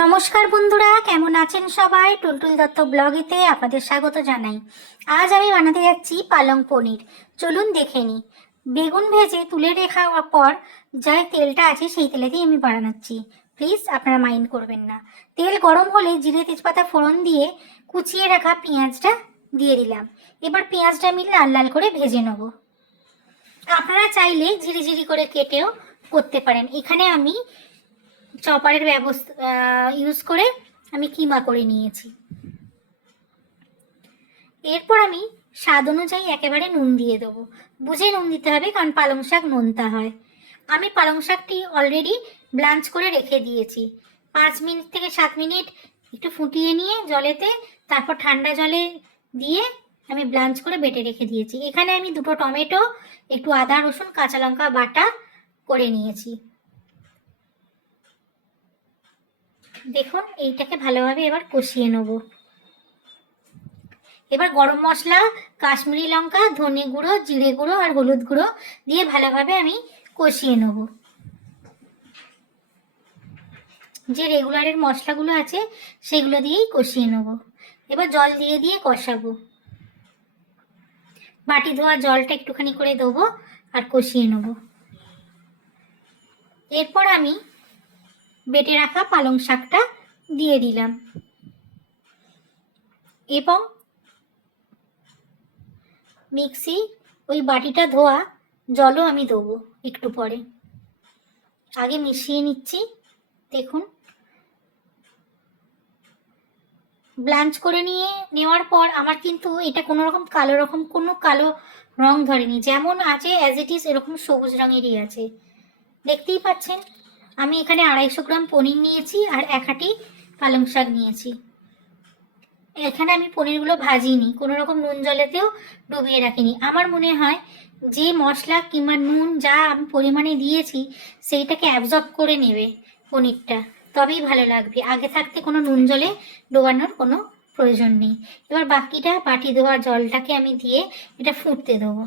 নমস্কার বন্ধুরা, কেমন আছেন সবাই? টুলটুল দত্ত ব্লগেতে আপনাদের স্বাগত জানাই। আজ আমি বানাতে যাচ্ছি পালং পনির। চলুন দেখে নিই। বেগুন ভেজে তুলে রাখার পর যে তেলটা আছে সেই তেলেতেই আমি বানাচ্ছি। প্লিজ আপনারা মাইন্ড করবেন না। তেল গরম হলে জিরে তেজপাতা ফোড়ন দিয়ে কুচিয়ে রাখা পেঁয়াজটা দিয়ে দিলাম। এবার পেঁয়াজটা আমি লাল লাল করে ভেজে নেব। আপনারা চাইলে ঝিরিঝিরি করে কেটেও করতে পারেন। এখানে আমি চপারের ব্যবস্থা ইউজ করে আমি কিমা করে নিয়েছি। এরপর আমি স্বাদ অনুযায়ী একেবারে নুন দিয়ে দেবো। বুঝে নুন দিতে হবে, কারণ পালং শাক নোনতা হয়। আমি পালং শাকটি অলরেডি ব্লাঞ্চ করে রেখে দিয়েছি। 5 মিনিট থেকে 7 মিনিট একটু ফুটিয়ে নিয়ে জলেতে, তারপর ঠান্ডা জলে দিয়ে আমি ব্লাঞ্চ করে বেটে রেখে দিয়েছি। এখানে আমি 2টো টমেটো, একটু আদা রসুন কাঁচা লঙ্কা বাটা করে নিয়েছি। দেখুন, এইটাকে ভালোভাবে এবার কষিয়ে নেব। এবার গরম মশলা, কাশ্মীরি লঙ্কা, ধনে গুঁড়ো, জিরে গুঁড়ো আর হলুদ গুঁড়ো দিয়ে ভালোভাবে আমি কষিয়ে নেব। যে রেগুলারের মশলাগুলো আছে সেগুলো দিয়েই কষিয়ে নেব। এবার জল দিয়ে দিয়ে কষাবো। বাটি ধোয়া জলটা একটুখানি করে দেবো আর কষিয়ে নেব। এরপর আমি বেটে রাখা পালং শাকটা দিয়ে দিলাম এবং মিক্সি ওই বাটিটা ধোয়া জলও আমি দেবো একটু পরে। আগে মিশিয়ে নিচ্ছি। দেখুন, ব্লাঞ্চ করে নেওয়ার পর আমার কিন্তু এটা কোনো কালো রং ধরেনি। যেমন আছে অ্যাজ ইট ইজ এরকম সবুজ রঙেরই আছে। দেখতেই পাচ্ছেন। আমি এখানে 250 গ্রাম পনির নিয়েছি আর 1 আটি পালং শাক নিয়েছি। এখানে আমি পনিরগুলো ভাজিনি, কোনো রকম নুন জলেতেও ডুবিয়ে রাখিনি। আমার মনে হয় যে মশলা কিংবা নুন যা আমি পরিমাণে দিয়েছি সেইটাকে অ্যাবজর্ব করে নেবে পনিরটা, তবেই ভালো লাগবে। আগে থাকতে কোনো নুন জলে ডোবানোর কোনো প্রয়োজন নেই। এবার বাকিটা বাটি ধোয়া জলটাকে আমি দিয়ে এটা ফুটতে দেবো।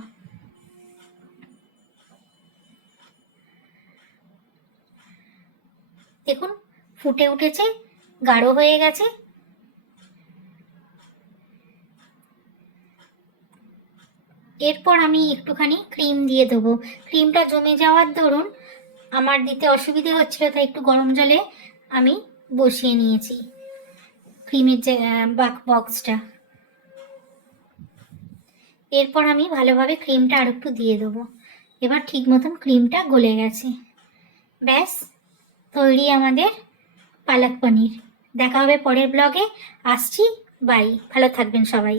দেখুন, ফুটে উঠেছে, গাঢ় হয়ে গেছে। এরপর আমি একটুখানি ক্রিম দিয়ে দেবো। ক্রিমটা জমে যাওয়ার দরুন আমার দিতে অসুবিধে হচ্ছিল, তাই একটু গরম জলে আমি বসিয়ে নিয়েছি ক্রিমের যে বক্সটা। এরপর আমি ভালোভাবে ক্রিমটা আর একটু দিয়ে দেবো। এবার ঠিক মতন ক্রিমটা গলে গেছে। ব্যাস, তৈরি আমাদের পালক পনির। দেখা হবে পরের ব্লগে। আসছি, বাই। ভালো থাকবেন সবাই।